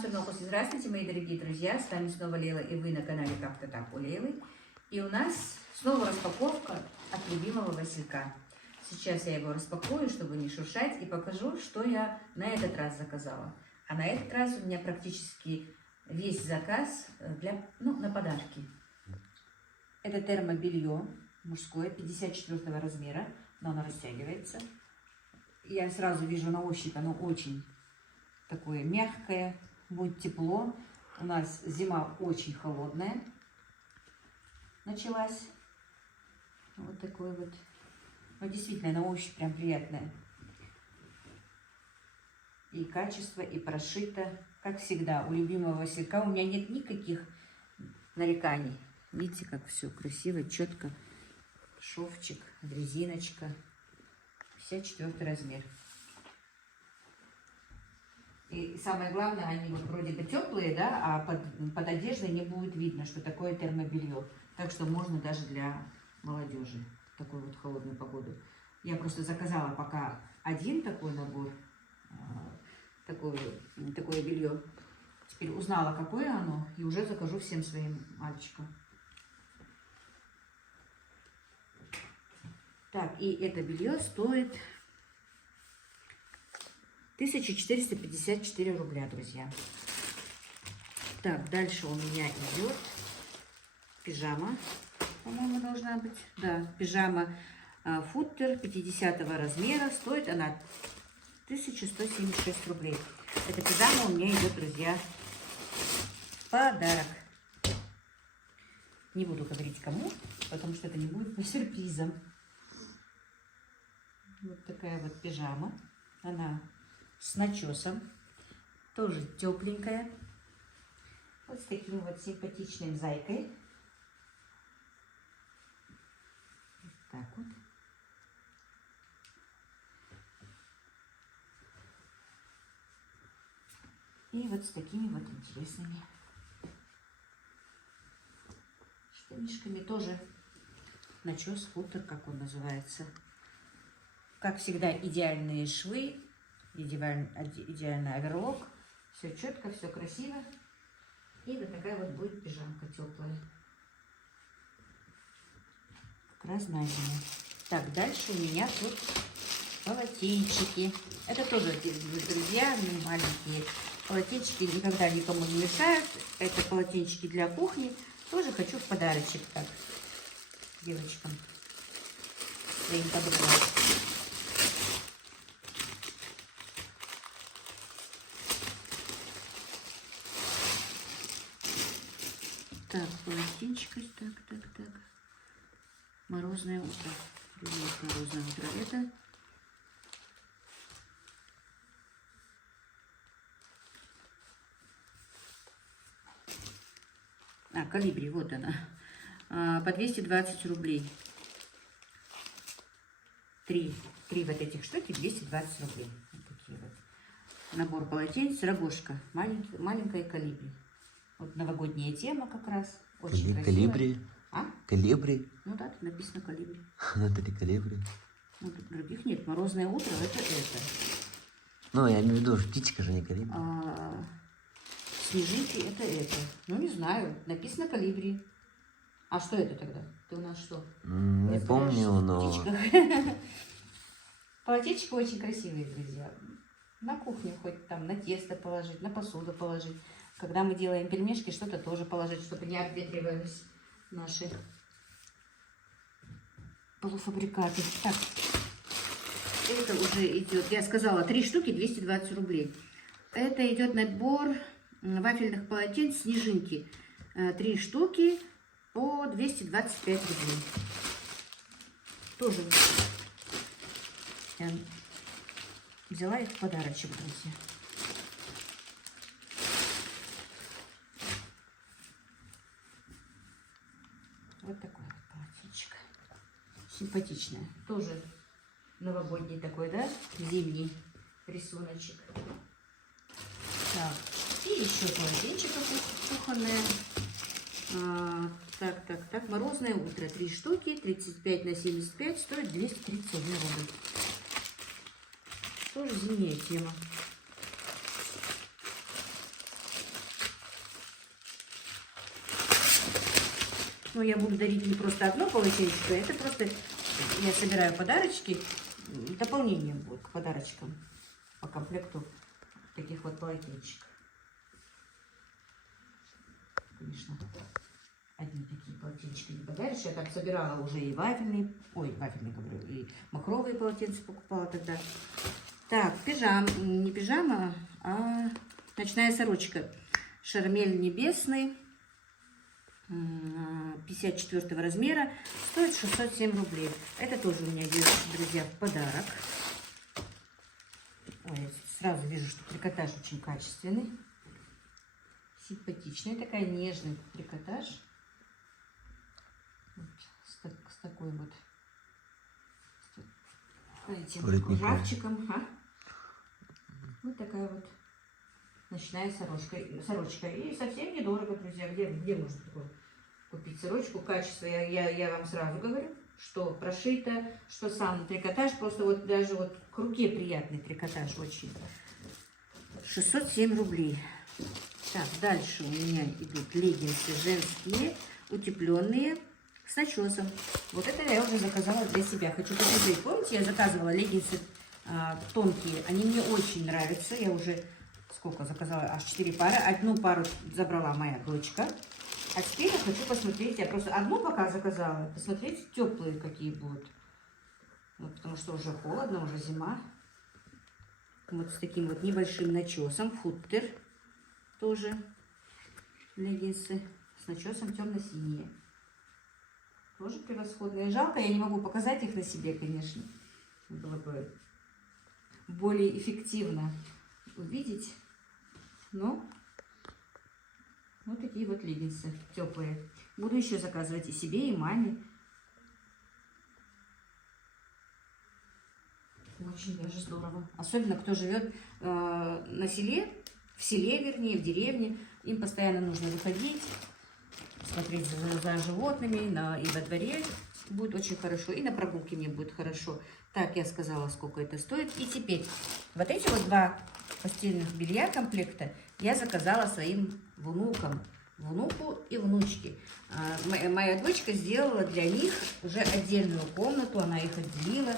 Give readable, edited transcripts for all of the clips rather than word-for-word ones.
Салам, здравствуйте, мои дорогие друзья, с вами снова Лейла, и вы на канале Как-то так у Лейлы. И у нас снова распаковка от любимого василька. Сейчас я его распакую, чтобы не шуршать, и покажу, что я на этот раз заказала. А на этот раз у меня практически весь заказ на подарки. Это термобелье мужское, 54 размера, но оно растягивается. Я сразу вижу на ощупь, оно очень такое мягкое, будет тепло. У нас зима очень холодная началась. Вот такой вот. Но действительно, на ощупь прям приятное. И качество, и прошито. Как всегда, у любимого василька у меня нет никаких нареканий. Видите, как все красиво, четко. Шовчик, резиночка. 54 размер. И самое главное, они вот вроде бы теплые, да, а под одеждой не будет видно, что такое термобелье. Так что можно даже для молодежи в такую вот холодную погоду. Я просто заказала пока один такой набор, такое белье. Теперь узнала, какое оно, и уже закажу всем своим мальчикам. Так, и это белье стоит 1454 рубля, друзья. Так, дальше у меня идет пижама, по-моему, должна быть. Да, пижама футер 50 размера. Стоит она 1176 рублей. Эта пижама у меня идет, друзья, в подарок. Не буду говорить кому, потому что это не будет по сюрпризам. Вот такая вот пижама. Она с начесом. Тоже тепленькая. Вот с таким вот симпатичным зайкой. Вот так вот. И вот с такими вот интересными штанишками. Тоже начес, футер, как он называется. Как всегда, идеальные швы, идеальный оверлок. Все четко, все красиво. И вот такая вот будет пижамка теплая. Как раз на зиму. Так, дальше у меня тут полотенчики. Это тоже, друзья, маленькие полотенчики, никогда никому не мешают. Это полотенчики для кухни. Тоже хочу в подарочек так девочкам, своим подругам. Так, полотенчик, так. Морозное утро. Морозное утро. Это колибри, вот она. По 220 рублей. Три вот этих штуки, 220 рублей. Вот такие вот. Набор полотенец, рогожка. Маленькая колибри. Вот новогодняя тема как раз. Очень красивая. Колибри. А? Колибри. Ну да, тут написано колибри. Ну, это не колибри. Ну, тут других нет. Морозное утро это. Ну, я имею в виду, птичка же не колибри. Снежинки это. Ну, не знаю. Написано колибри. А что это тогда? Ты у нас что? Не помню, но... Птичка. Полотенчики очень красивые, друзья. На кухне хоть там на тесто положить, на посуду положить. Когда мы делаем пельмешки, что-то тоже положить, чтобы не обветривались наши полуфабрикаты. Так, это уже идет, я сказала, 3 штуки 220 рублей. Это идет набор вафельных полотенец снежинки. 3 штуки по 225 рублей. Тоже я взяла их в подарочек, друзья. Вот такой вот полотенчик. Симпатичное. Тоже новогодний такой, да? Зимний рисуночек. Так. И еще полотенчик кухонное. Так. Морозное утро. 3 штуки. 35 на 75. Стоит 231 рубль. Тоже зимняя тема. Но я буду дарить не просто одно полотенечко, это просто я собираю подарочки. Дополнение будет к подарочкам по комплекту таких вот полотенчик. Конечно, одни такие полотенчики не подаришь. Я так собирала уже и вафельные, вафельные, говорю, и махровые полотенца покупала тогда. Так, не пижама, а ночная сорочка. Шармель небесный, 54 размера, стоит 607 рублей. Это тоже у меня делается, друзья, в подарок. Ой, я сразу вижу, что трикотаж очень качественный. Симпатичный, такая нежный трикотаж. Вот, с такой вот этим рукавчиком. Вот такая вот ночная сорочка. И совсем недорого, друзья. Где можно такое купить сорочку? Качество, я вам сразу говорю, что прошито, что сам трикотаж. Просто вот даже вот к руке приятный трикотаж очень. 607 рублей. Так, дальше у меня идут леггинсы женские, утепленные, с начесом. Вот это я уже заказала для себя. Хочу посмотреть. Помните, я заказывала леггинсы тонкие. Они мне очень нравятся. Я уже сколько заказала? Аж 4 пары. Одну пару забрала моя дочка. А теперь я хочу посмотреть. Я просто одну пока заказала. Посмотреть, теплые какие будут. Вот, потому что уже холодно, уже зима. Вот с таким вот небольшим начесом. Футтер тоже. Леггинсы с начесом темно-синие. Тоже превосходные. Жалко, я не могу показать их на себе, конечно. Было бы более эффективно увидеть. Но вот такие вот леггинсы теплые. Буду еще заказывать и себе, и маме. Очень даже здорово. Особенно, кто живет на селе, в селе, вернее, в деревне. Им постоянно нужно выходить, смотреть за животными, и во дворе будет очень хорошо, и на прогулке мне будет хорошо. Так, я сказала, сколько это стоит. И теперь вот эти вот 2 постельных белья комплекта я заказала своим внукам. Внуку и внучке. Моя дочка сделала для них уже отдельную комнату, она их отделила,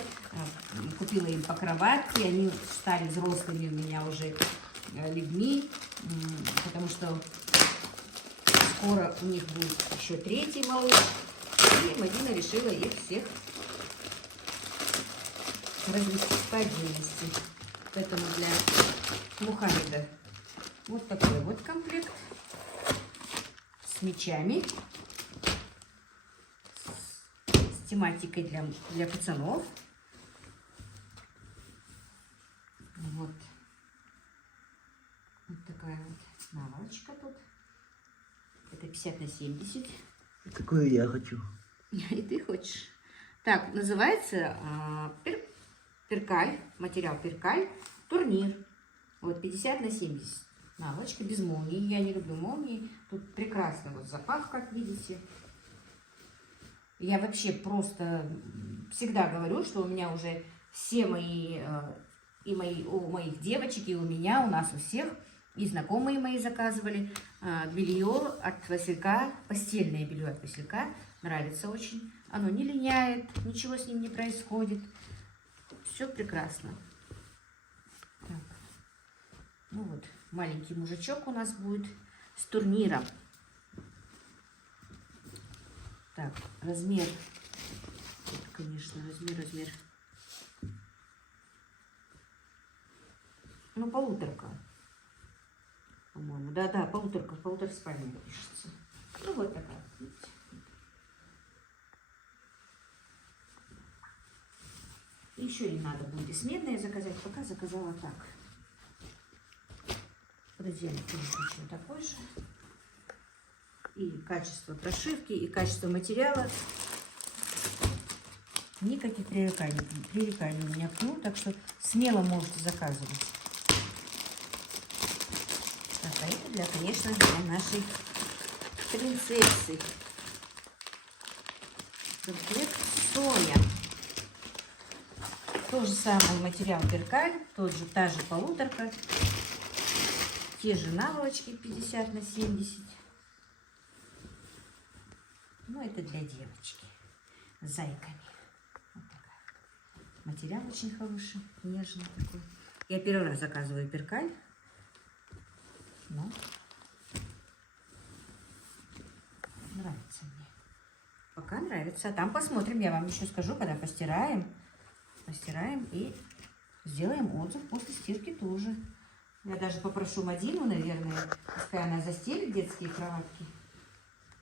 купила им по кроватке, они стали взрослыми у меня уже людьми, потому что скоро у них будет еще 3-й малыш, и Мадина решила их всех разместить по отдельности. Поэтому для Мухаммеда вот такой вот комплект с мечами, с тематикой для пацанов. Вот такая вот наволочка тут. Это 50×70. Такую я хочу. И ты хочешь. Так, называется перкаль, материал перкаль, турнир. Вот 50×70. Наволочка без молнии. Я не люблю молнии. Тут прекрасный вот запах, как видите. Я вообще просто всегда говорю, что у меня уже все у моих девочек, и у меня, у нас у всех, и знакомые мои заказывали белье от Василька, постельное белье от Василька. Нравится очень. Оно не линяет, ничего с ним не происходит. Все прекрасно. Так. Ну вот, маленький мужичок у нас будет с турниром. Так, размер. Конечно, размер. Ну, полуторка. По-моему. Да, полуторспальная пишется. Ну, вот такая. Видите? Еще не надо будет и сменное заказать. Пока заказала так. Пододеяльник тоже точно такой же. И качество прошивки, и качество материала. Никаких пререканий у меня к нему, так что смело можете заказывать. Так, а это конечно, для нашей принцессы. Комплект соя. Тот же самый материал перкаль, та же полуторка, те же наволочки 50×70. Ну, это для девочки. С зайками. Вот такая. Материал очень хороший, нежный такой. Я первый раз заказываю перкаль. Но нравится мне. Пока нравится. А там посмотрим, я вам еще скажу, когда постираем. Постираем и сделаем отзыв после стирки тоже. Я даже попрошу Мадину, наверное, пускай она застелит детские кроватки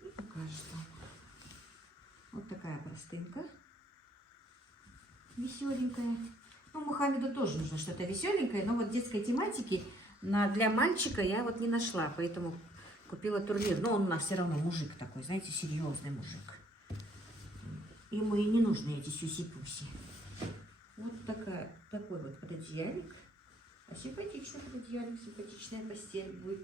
и покажет вам. Вот такая простынка. Веселенькая. Ну, Мухаммеду тоже нужно что-то веселенькое, но вот детской тематики для мальчика я вот не нашла, поэтому купила турнир. Но он у нас все равно мужик такой, знаете, серьезный мужик. Ему и не нужны эти сюси-пуси. Вот такой вот пододеяльник. А симпатичный пододеяльник, симпатичная постель будет.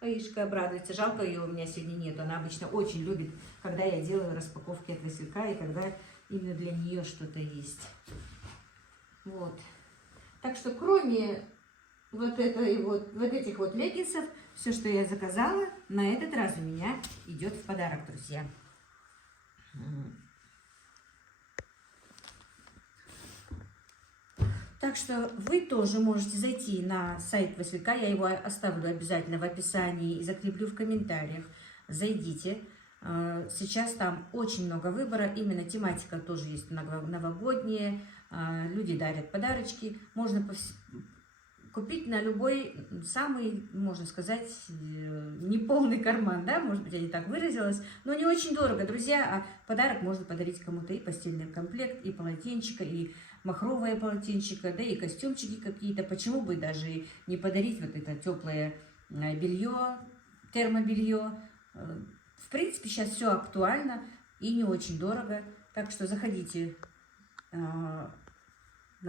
Аишка обрадуется. Жалко, ее у меня сегодня нет. Она обычно очень любит, когда я делаю распаковки от Василька и когда именно для нее что-то есть. Вот. Так что кроме вот этих вот леггинсов, все, что я заказала, на этот раз у меня идет в подарок, друзья. Так что вы тоже можете зайти на сайт Василька, я его оставлю обязательно в описании и закреплю в комментариях. Зайдите. Сейчас там очень много выбора, именно тематика тоже есть новогодняя, люди дарят подарочки, можно купить на любой самый, можно сказать, неполный карман, да, может быть, я не так выразилась, но не очень дорого, друзья, а подарок можно подарить кому-то и постельный комплект, и полотенчика, и махровое полотенчико, да и костюмчики какие-то, почему бы даже не подарить вот это теплое белье, термобелье. В принципе, сейчас все актуально и не очень дорого, так что заходите на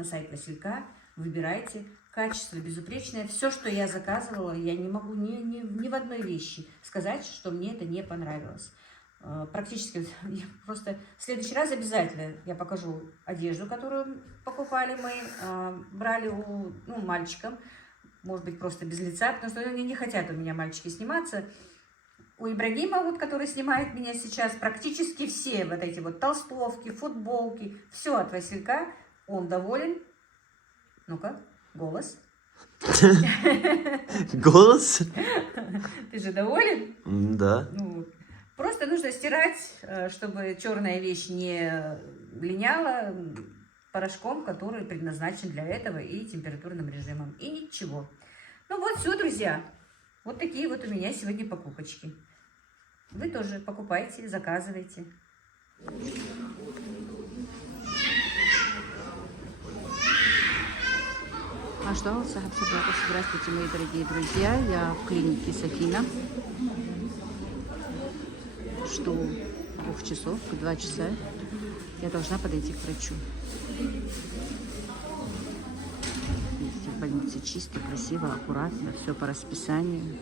сайт Василька, выбирайте, качество безупречное. Все, что я заказывала, я не могу ни в одной вещи сказать, что мне это не понравилось. Практически просто в следующий раз обязательно я покажу одежду, которую покупали мы, брали у мальчикам, может быть, просто без лица, потому что они не хотят у меня мальчики сниматься. У Ибрагима, вот, который снимает меня сейчас, практически все вот эти вот толстовки, футболки, все от Василька, он доволен. Ну-ка, голос. Голос? Ты же доволен? Да. Ну, просто нужно стирать, чтобы черная вещь не линяла, порошком, который предназначен для этого, и температурным режимом. И ничего. Ну вот все, друзья. Вот такие вот у меня сегодня покупочки. Вы тоже покупайте, заказывайте. Здравствуйте, мои дорогие друзья. Я в клинике Софина. Жду 2 часов, 2 часа. Я должна подойти к врачу. Видите, в больнице чисто, красиво, аккуратно, все по расписанию.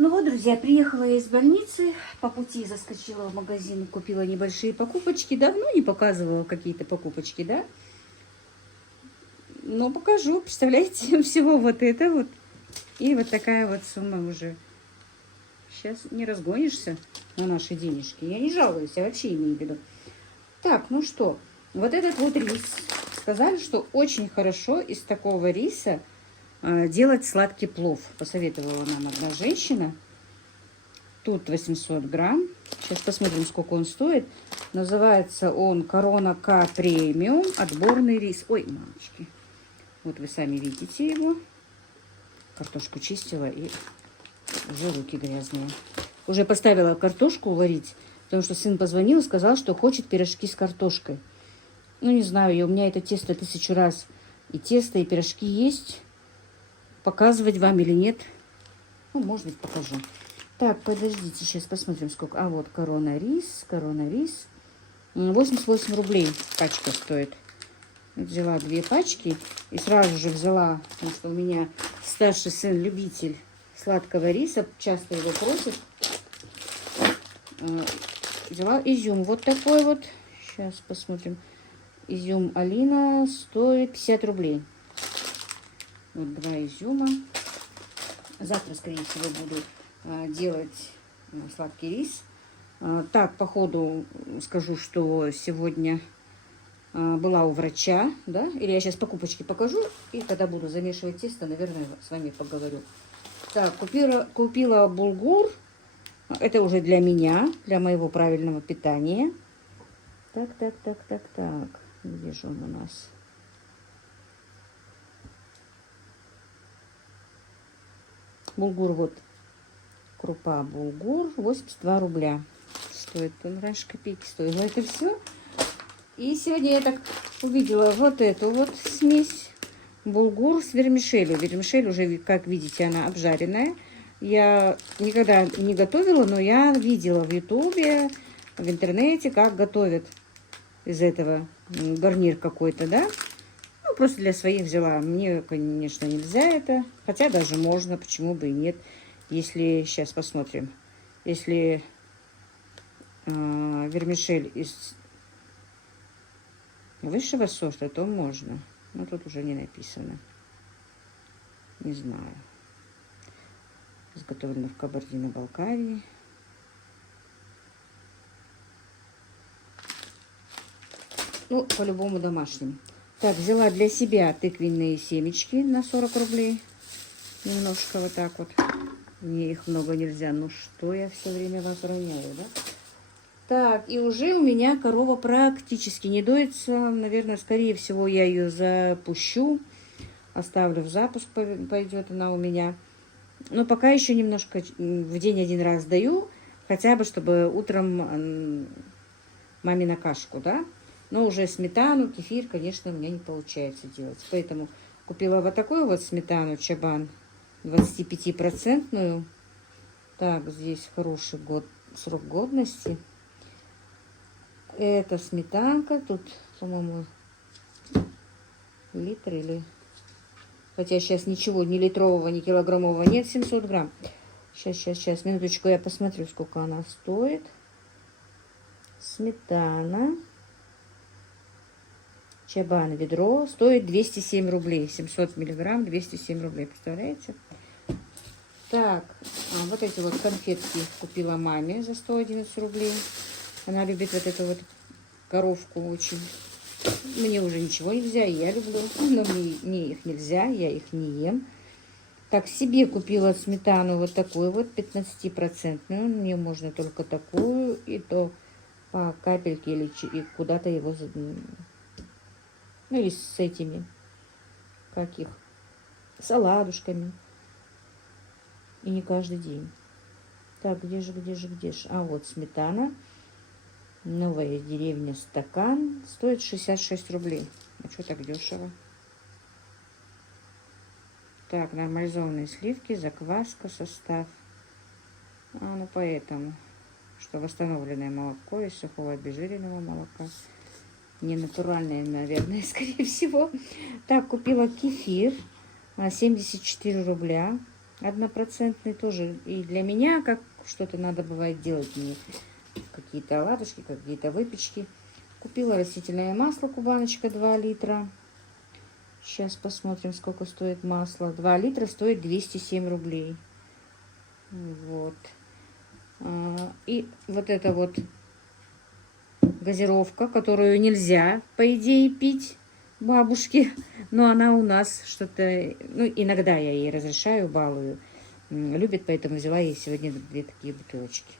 Ну вот, друзья, приехала я из больницы, по пути заскочила в магазин, купила небольшие покупочки. Давно не показывала какие-то покупочки, да? Но покажу, представляете, всего вот это вот. И вот такая вот сумма уже. Сейчас не разгонишься на наши денежки. Я не жалуюсь, я вообще имею в виду. Так, ну что, вот этот вот рис. Сказали, что очень хорошо из такого риса делать сладкий плов. Посоветовала нам одна женщина. Тут 800 грамм. Сейчас посмотрим, сколько он стоит. Называется он Корона К премиум. Отборный рис. Ой, мамочки. Вот вы сами видите его. Картошку чистила и уже руки грязные. Уже поставила картошку варить, потому что сын позвонил и сказал, что хочет пирожки с картошкой. Ну, не знаю, у меня это тесто 1000 раз. И тесто, и пирожки есть. Показывать вам или нет? Ну, может быть, покажу. Так, подождите, сейчас посмотрим, сколько. А вот корона рис. 88 рублей пачка стоит. Взяла 2 пачки и сразу же взяла, потому что у меня старший сын любитель сладкого риса, часто его просит. Взяла изюм вот такой вот. Сейчас посмотрим. Изюм Алина стоит 50 рублей. Вот 2 изюма. Завтра, скорее всего, буду делать сладкий рис. Так, по ходу скажу, что сегодня была у врача, да, или я сейчас покупочки покажу, и когда буду замешивать тесто, наверное, с вами поговорю. Так, купила булгур, это уже для меня, для моего правильного питания. Так, где же он у нас? Булгур, вот, крупа булгур, 82 рубля. Стоит, он раньше копейки стоило это все. И сегодня я так увидела вот эту вот смесь. Булгур с вермишелью. Вермишель уже, как видите, она обжаренная. Я никогда не готовила, но я видела в ютубе, в интернете, как готовят из этого гарнир какой-то, да. Ну, просто для своих взяла. Мне, конечно, нельзя это. Хотя даже можно, почему бы и нет. Если, сейчас посмотрим, если вермишель из высшего сорта, то можно. Но тут уже не написано. Не знаю. Изготовлено в Кабардино-Балкарии. Ну, по-любому домашним. Так, взяла для себя тыквенные семечки на 40 рублей. Немножко вот так вот. Мне их много нельзя. Ну что я все время вас роняю, да? Так, и уже у меня корова практически не доится. Наверное, скорее всего, я ее запущу. Оставлю в запуск, пойдет она у меня. Но пока еще немножко в день один раз даю. Хотя бы, чтобы утром маме на кашку, да? Но уже сметану, кефир, конечно, у меня не получается делать. Поэтому купила вот такую вот сметану Чабан, 25%. Так, здесь хороший срок годности. Это сметанка. Тут, по-моему, литр или... Хотя сейчас ничего, ни литрового, ни килограммового нет, 700 грамм. Сейчас, минуточку, я посмотрю, сколько она стоит. Сметана. Чабан ведро стоит 207 рублей. 700 миллиграмм, 207 рублей. Представляете? Так, вот эти вот конфетки купила маме за 111 рублей. Она любит вот эту вот коровку очень. Мне уже ничего нельзя, и я люблю. Но мне их нельзя, я их не ем. Так, себе купила сметану вот такую вот, 15%. Мне можно только такую, и то по капельке или куда-то его... Ну, или с этими, как их, с оладушками. И не каждый день. Так, где же? А, вот сметана. Новая деревня стакан. Стоит 66 рублей. А что так дешево? Так, нормализованные сливки, закваска, состав. Ну поэтому, что восстановленное молоко из сухого обезжиренного молока. Не натуральное, наверное, скорее всего. Так, купила кефир. 74 рубля. 1% тоже. И для меня, как что-то надо бывает делать мне. Какие-то оладушки, какие-то выпечки. Купила растительное масло, кубаночка, 2 литра. Сейчас посмотрим, сколько стоит масло. 2 литра стоит 207 рублей. Вот. И вот это вот газировка, которую нельзя, по идее, пить бабушке. Но она у нас что-то... Ну, иногда я ей разрешаю, балую. Любит, поэтому взяла ей сегодня 2 такие бутылочки.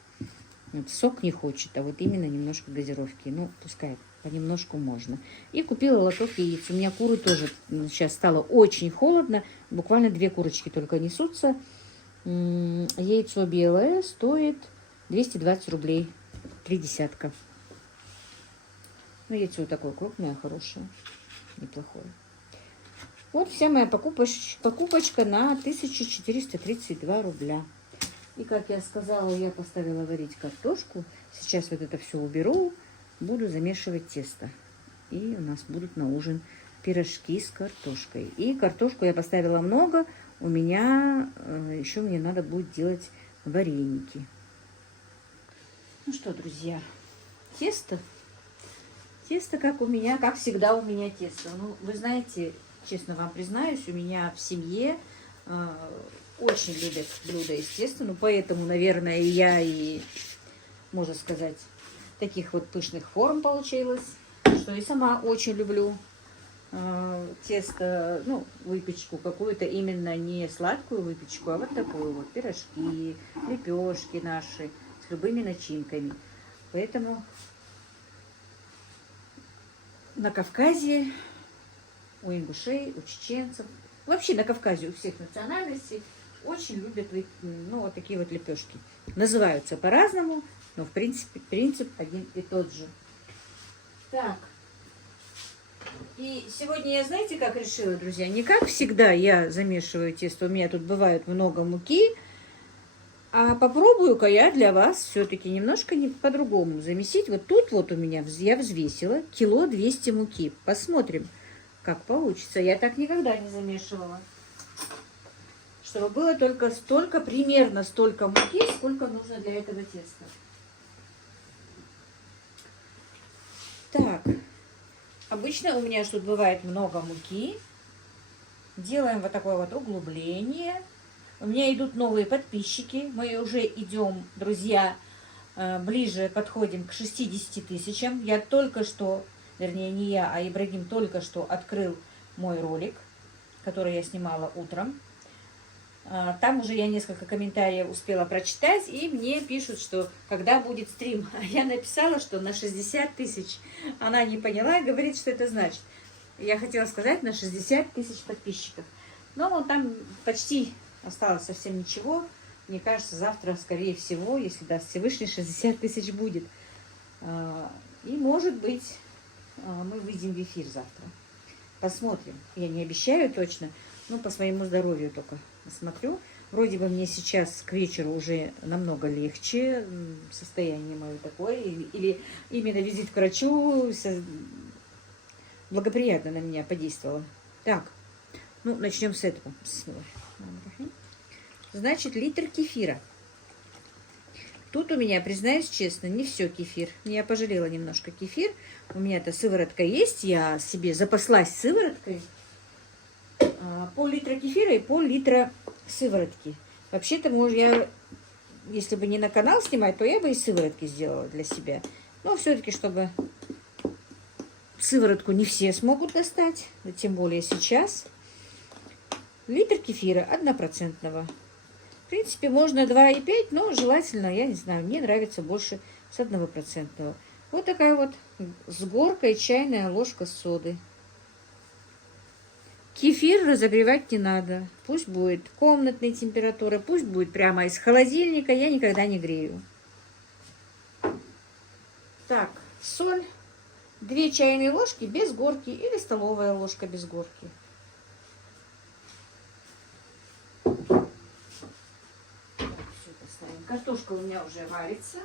Вот, сок не хочет, а вот именно немножко газировки. Ну, пускай понемножку можно. И купила лоток яиц. У меня куры тоже сейчас стало очень холодно. Буквально 2 курочки только несутся. Яйцо белое стоит 220 рублей. 3 десятка. Ну, яйцо такое крупное, хорошее. Неплохое. Вот вся моя покупочка на 1432 рубля. И, как я сказала, я поставила варить картошку. Сейчас вот это все уберу. Буду замешивать тесто. И у нас будут на ужин пирожки с картошкой. И картошку я поставила много. У меня еще мне надо будет делать вареники. Ну что, друзья, тесто. Тесто, как у меня, как всегда у меня тесто. Ну, вы знаете, честно вам признаюсь, у меня в семье очень любят блюда из теста, ну поэтому, наверное, я и, можно сказать, таких вот пышных форм получилось, что и сама очень люблю тесто, ну, выпечку какую-то, именно не сладкую выпечку, а вот такую вот, пирожки, лепешки наши с любыми начинками. Поэтому на Кавказе у ингушей, у чеченцев, вообще на Кавказе у всех национальностей очень любят ну, вот такие вот лепешки. Называются по-разному, но в принципе принцип один и тот же. Так. И сегодня я, знаете, как решила, друзья? Не как всегда я замешиваю тесто, у меня тут бывает много муки, а попробую-ка я для вас все-таки немножко по-другому замесить. Вот тут вот у меня я взвесила 1,2 кг муки. Посмотрим, как получится. Я так никогда не замешивала. Чтобы было только столько, примерно столько муки, сколько нужно для этого теста. Так. Обычно у меня тут бывает много муки. Делаем вот такое вот углубление. У меня идут новые подписчики. Мы уже идем, друзья, ближе подходим к 60 тысячам. Я только что, вернее не я, а Ибрагим только что открыл мой ролик, который я снимала утром. Там уже я несколько комментариев успела прочитать, и мне пишут, что когда будет стрим. Я написала, что на 60 тысяч. Она не поняла и говорит, что это значит. Я хотела сказать на 60 тысяч подписчиков. Но там почти осталось совсем ничего. Мне кажется, завтра, скорее всего, если даст Всевышний, 60 тысяч будет. И, может быть, мы выйдем в эфир завтра. Посмотрим. Я не обещаю точно, но по своему здоровью только смотрю. Вроде бы мне сейчас к вечеру уже намного легче. Состояние мое такое. Или именно визит к врачу благоприятно на меня подействовало. Так, ну, начнем с этого. Значит, литр кефира. Тут у меня, признаюсь честно, не все кефир. Я пожалела немножко кефир. У меня-то сыворотка есть. Я себе запаслась сывороткой. Пол-литра кефира и пол-литра сыворотки. Вообще-то, я, если бы не на канал снимать, то я бы и сыворотки сделала для себя. Но все-таки, чтобы сыворотку не все смогут достать, тем более сейчас. Литр кефира 1%. В принципе, можно 2,5, но желательно, я не знаю, мне нравится больше с 1%. Вот такая вот с горкой чайная ложка соды. Кефир разогревать не надо. Пусть будет комнатной температуры, пусть будет прямо из холодильника. Я никогда не грею. Так, соль. 2 чайные ложки без горки или столовая ложка без горки. Так, все это ставим. Картошка у меня уже варится.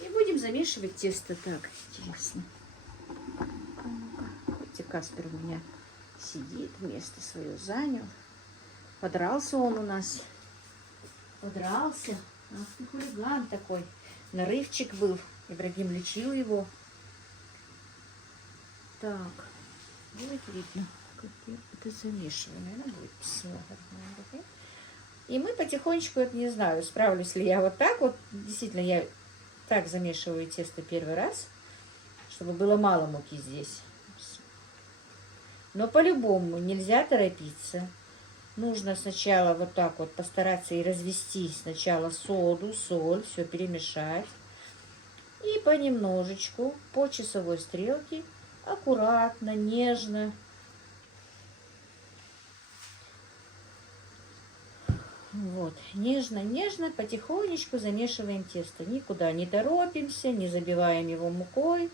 И будем замешивать тесто. Так, интересно. Каспер у меня сидит, место свое занял. Подрался он у нас. Подрался. Ах ты хулиган такой. Нарывчик был. Ибрагим лечил его. Так. Будет видно, как я это замешиваю. Наверное, будет смело. И мы потихонечку, это не знаю, справлюсь ли я вот так вот. Действительно, я так замешиваю тесто первый раз, чтобы было мало муки здесь. Но по-любому нельзя торопиться. Нужно сначала вот так вот постараться и развести сначала соду, соль, все перемешать. И понемножечку, по часовой стрелке, аккуратно, нежно. Вот, нежно-нежно, потихонечку замешиваем тесто. Никуда не торопимся, не забиваем его мукой.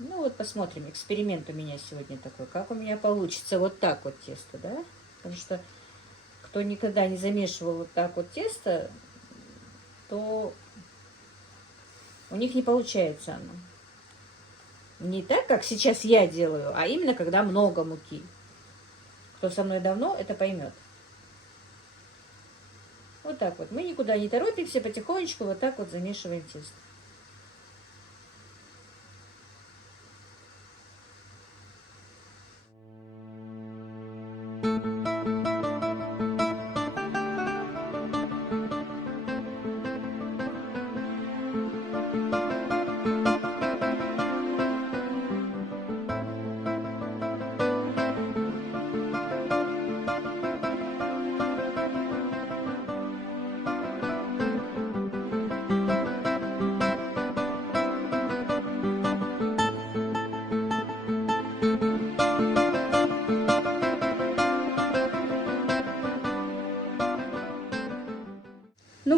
Ну вот посмотрим, эксперимент у меня сегодня такой, как у меня получится вот так вот тесто, да? Потому что кто никогда не замешивал вот так вот тесто, то у них не получается оно. Не так, как сейчас я делаю, а именно когда много муки. Кто со мной давно, это поймет. Вот так вот. Мы никуда не торопимся, потихонечку вот так вот замешиваем тесто.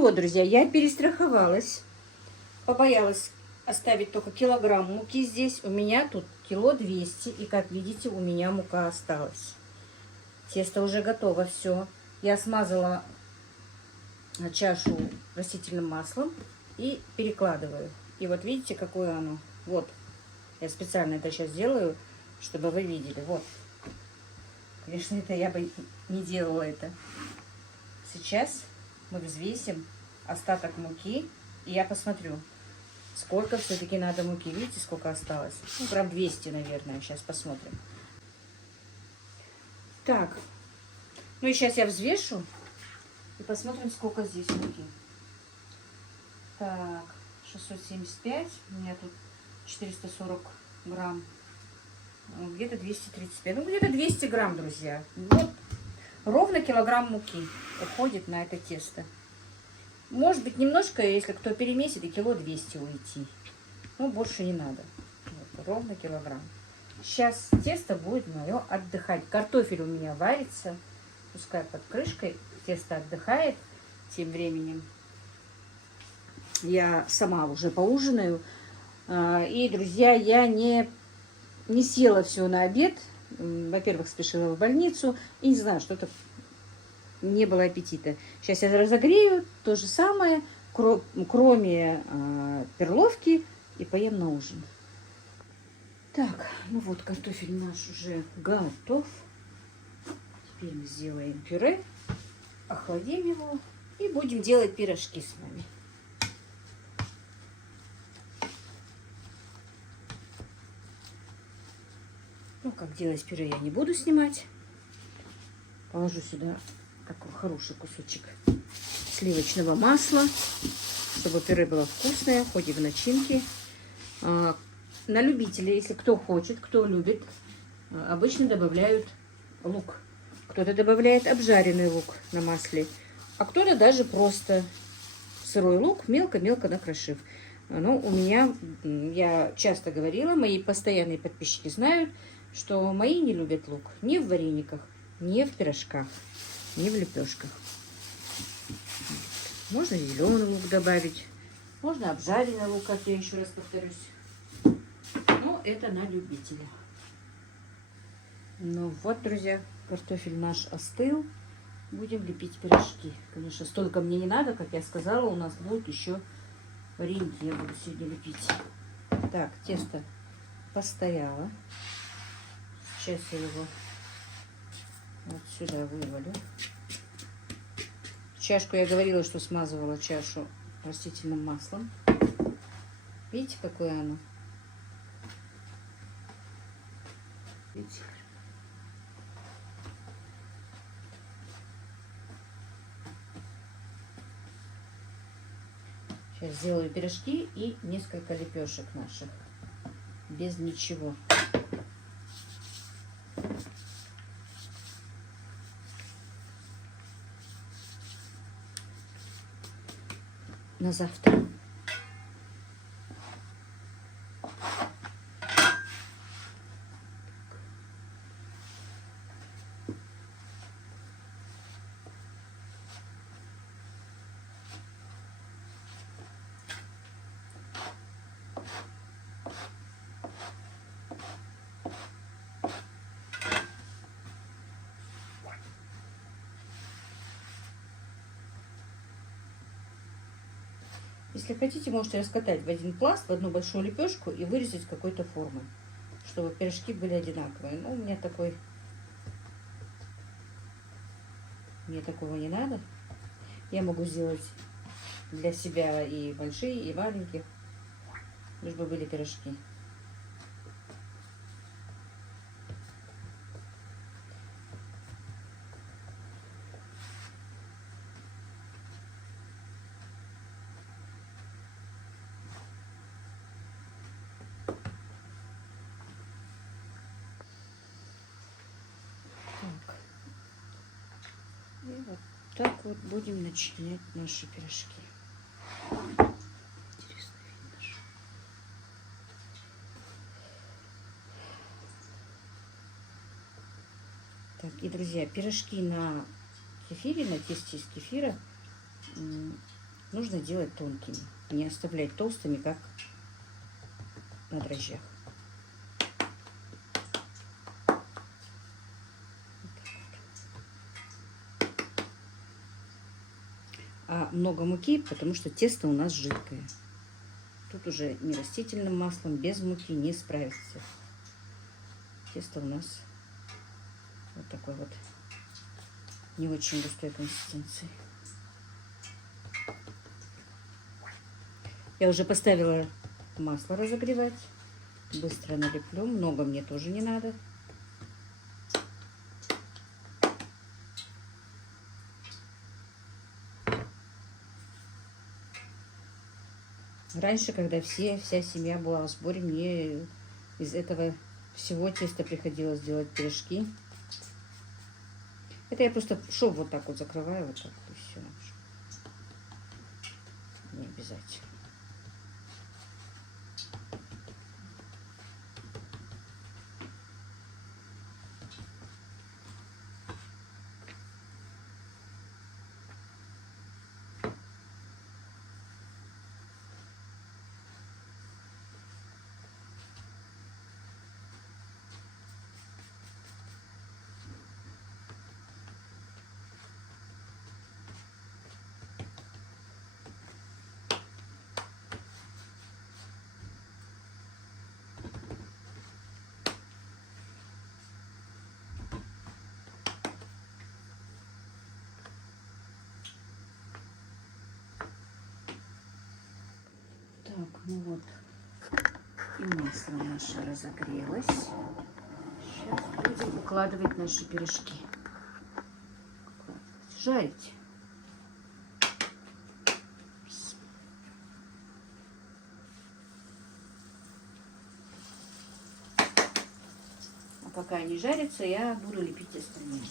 вот, друзья, я перестраховалась. Побоялась оставить только килограмм муки здесь. У меня тут 1,2 кг. И, как видите, у меня мука осталась. Тесто уже готово, все. Я смазала чашу растительным маслом и перекладываю. И вот видите, какое оно. Вот. Я специально это сейчас делаю, чтобы вы видели. Вот. Конечно, это я бы не делала это. Сейчас мы взвесим остаток муки, и я посмотрю, сколько все-таки надо муки. Видите, сколько осталось? Ну, грамм 200, наверное. Сейчас посмотрим. Так. Ну и сейчас я взвешу и посмотрим, сколько здесь муки. Так, 675. У меня тут 440 грамм. Где-то 235. Ну, где-то 200 грамм, друзья. Вот. Ровно килограмм муки уходит на это тесто. Может быть, немножко, если кто перемесит, и 1,2 кг уйти. Ну, больше не надо. Вот, ровно килограмм. Сейчас тесто будет мое отдыхать. Картофель у меня варится. Пускай под крышкой. Тесто отдыхает тем временем. Я сама уже поужинаю. И, друзья, я не съела все на обед. Во-первых, спешила в больницу. И не знаю, что-то не было аппетита. Сейчас я разогрею то же самое, кроме перловки, и поем на ужин. Так, ну вот картофель наш уже готов. Теперь мы сделаем пюре, охладим его и будем делать пирожки с вами. Ну, как делать пюре, я не буду снимать. Положу сюда такой хороший кусочек сливочного масла, чтобы пюре было вкусное, хоть и в начинке. На любителя, если кто хочет, кто любит, обычно добавляют лук. Кто-то добавляет обжаренный лук на масле, а кто-то даже просто сырой лук, мелко-мелко накрошив. Но у меня, я часто говорила, мои постоянные подписчики знают, что мои не любят лук ни в варениках, ни в пирожках, ни в лепешках. Можно зеленый лук добавить, можно обжаренный лук, как я еще раз повторюсь. Но это на любителя. Ну вот, друзья, картофель наш остыл. Будем лепить пирожки. Конечно, столько мне не надо, как я сказала, у нас будут еще вареники. Я буду сегодня лепить. Так, тесто постояло. Сейчас я его вот сюда вывалю. Чашку я говорила, что смазывала чашу растительным маслом. Видите, какое оно? Видите? Сейчас сделаю пирожки и несколько лепешек наших. Без ничего. На завтра. Если хотите, можете раскатать в один пласт, в одну большую лепешку и вырезать какой-то формы, чтобы пирожки были одинаковые. Но у меня мне такого не надо. Я могу сделать для себя и большие, и маленькие, лишь бы были пирожки. И вот так вот будем начинять наши пирожки. Интересно видно же. Так, и, друзья, пирожки на кефире, на тесте из кефира нужно делать тонкими, не оставлять толстыми, как на дрожжах. А много муки, потому что тесто у нас жидкое. Тут уже не растительным маслом, без муки не справится. Тесто у нас вот такой вот не очень густой консистенции. Я уже поставила масло разогревать. Быстро налеплю. Много мне тоже не надо. Раньше, когда вся семья была в сборе, мне из этого всего теста приходилось делать пирожки. Это я просто шов вот так вот закрываю, вот так и все. Не обязательно. Так, ну вот, и масло наше разогрелось. Сейчас будем укладывать наши пирожки. Жарить. А пока они жарятся, я буду лепить остальные.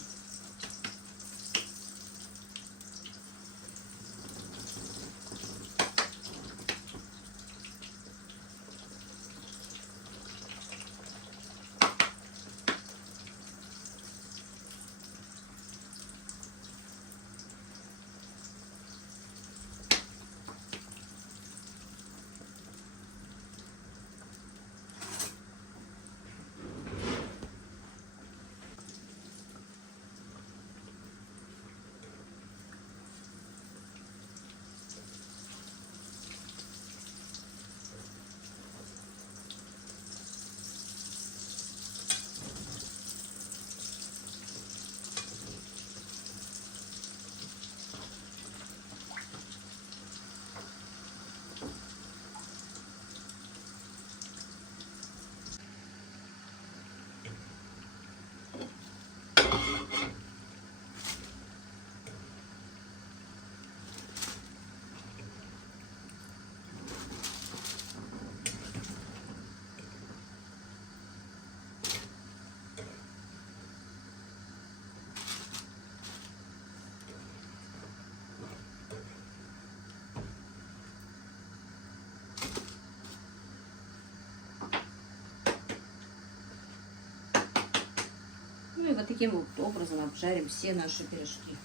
Ну и вот таким вот образом обжарим все наши пирожки.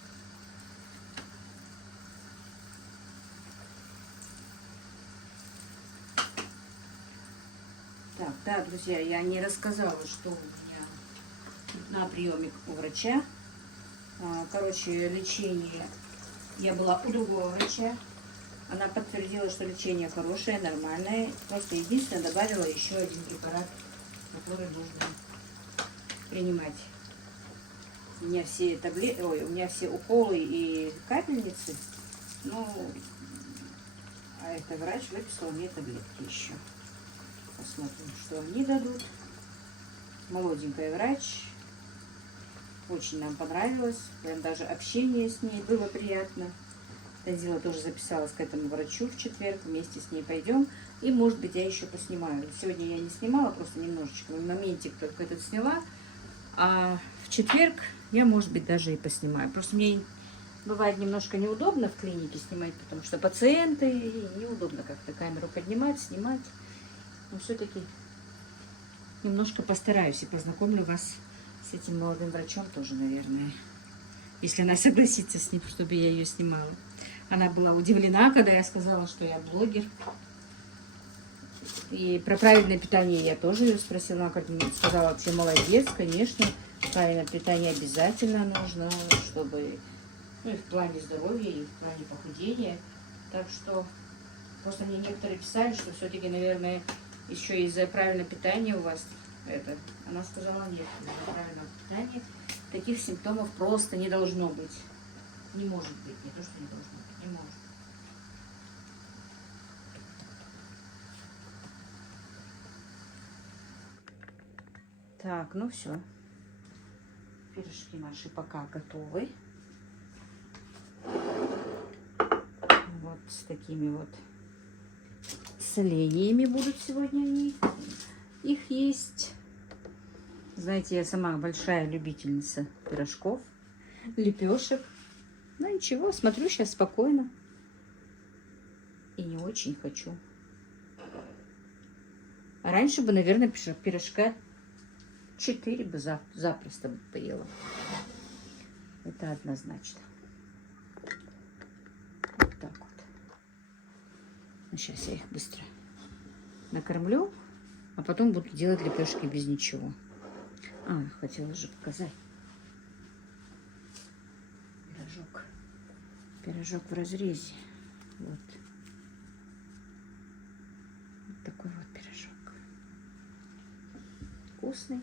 Так, да, друзья, я не рассказала, что у меня на приеме у врача. Короче, лечение. Я была у другого врача. Она подтвердила, что лечение хорошее, нормальное. Просто единственное, добавила еще один препарат, который нужно принимать. У меня все у меня все уколы и капельницы. Ну, а это врач выписал мне таблетки еще. Посмотрим, что они дадут. Молоденькая врач. Очень нам понравилось. Прям даже общение с ней было приятно. Танзила тоже записалась к этому врачу в четверг. Вместе с ней пойдем. И, может быть, я еще поснимаю. Сегодня я не снимала, просто немножечко. В моментик только этот сняла. А в четверг я, может быть, даже и поснимаю. Просто мне бывает немножко неудобно в клинике снимать, потому что пациенты, и неудобно как-то камеру поднимать, снимать. Но все-таки немножко постараюсь и познакомлю вас с этим молодым врачом тоже, наверное. Если она согласится с ним, чтобы я ее снимала. Она была удивлена, когда я сказала, что я блогер. И про правильное питание я тоже ее спросила. Она сказала, вообще молодец, конечно. Правильное питание обязательно нужно, чтобы и в плане здоровья, и в плане похудения. Так что просто мне некоторые писали, что все-таки, наверное, еще из-за правильного питания у вас это. Она сказала, нет, из-за правильного питания таких симптомов просто не должно быть. Не может быть, не то, что не должно быть, не может. Так, ну все. Пирожки наши пока готовы. Вот с такими вот соленьями будут сегодня они. Их есть. Знаете, я сама большая любительница пирожков, лепешек. Ну ничего, смотрю сейчас спокойно. И не очень хочу. А раньше бы, наверное, пирожка 4 бы запросто бы поела. Это однозначно. Вот так вот. Ну, сейчас я их быстро накормлю, а потом буду делать лепешки без ничего. А, хотела же показать. Пирожок. Пирожок в разрезе. Вот. Вот такой вот пирожок. Вкусный.